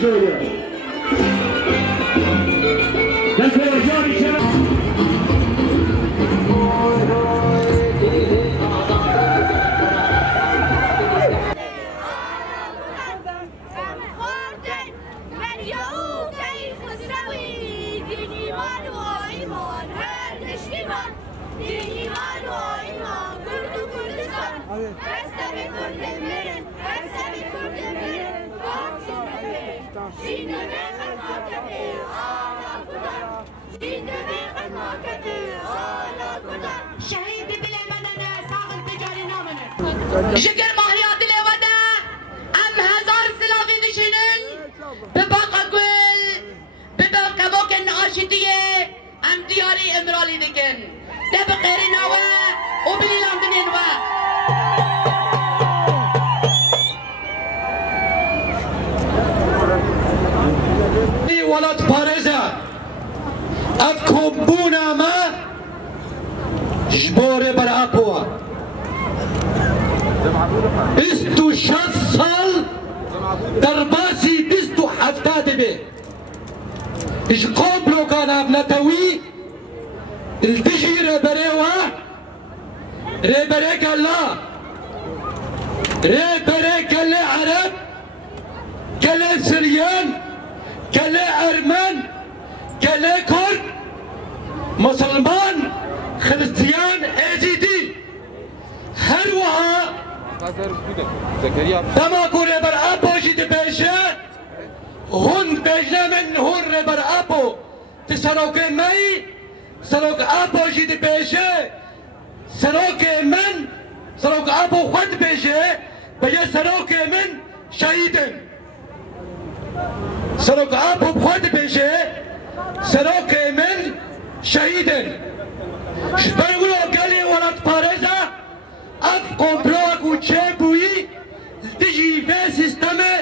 شوية. بس رجالي شباب. شهيد بلا بدنا ساغل تجاري نامنا شكر ماهيات الودا ام هزار سلافي نشنن بباقا قول بباقا بوكن عاشتية ام دياري امرالي دكن ده بقيري نوا وبلي لاندنين وا ولد بارزة افكم بونا ما جبور برعبوا استو شصل درباسي بستو حفتاد به اشقوم لو كان ابنتوي التجي ريبريوا ريبريك الله ريبريك الله عرب كلا سريان كلا ارمان كلا كرد مسلمان خريستيان ازيدي هروها تما كوري بر ابو جي بيجا هون بيجا من هون بر ابو تسروك مي سروك ابو جي بيجا سروك من سروك ابو خد بيجا بيا سروك من شهيدن سروك ابو خد بيجا سروك من شهيدن شبيقولوا قالي ولد بارزة اف كومبلوك وتشيبوي تجي في سيستمة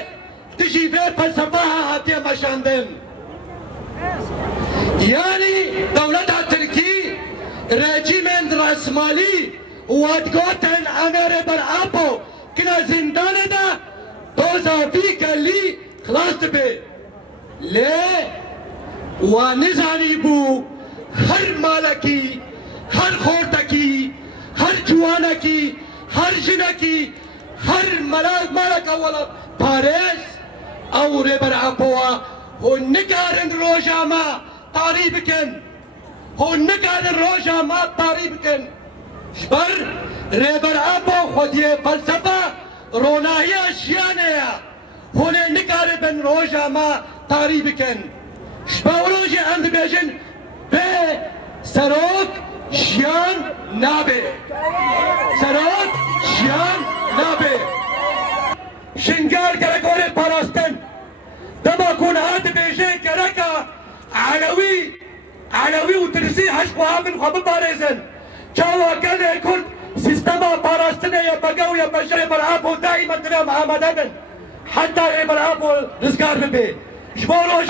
تجي في فلسفة هاتية مشاندن يعني دولتها تركي رجيم راسمالي وادقوتن امير برابو كنا زندان دا دوزا فيك اللي خلاص بي ليه ونزاني بو هر مالكي هر خورتكي هر جوانكي هر جنكي هر مالك اولا باريس او ريبر ابوا هو نكارن روجا ما طاريبكن هو نكارن روجا ما طاريبكن شبر ريبر ابو خوديه فلسفه روناهيه اشيانيه هو نكارن روجا ما طاريبكن شباولوجي عند بيجن به سروك شيان نابه سروك شيان نابه شنگار کرکور پاراستن دما کون هات بيجن کرکا علوي وترسي حشقها من خبر بارزن چاوا كده كرد سيستما پاراستن يا بقاو يا بشر برعابو دائما تنام آمدن حتى برعابو رزقار ببه جبولوش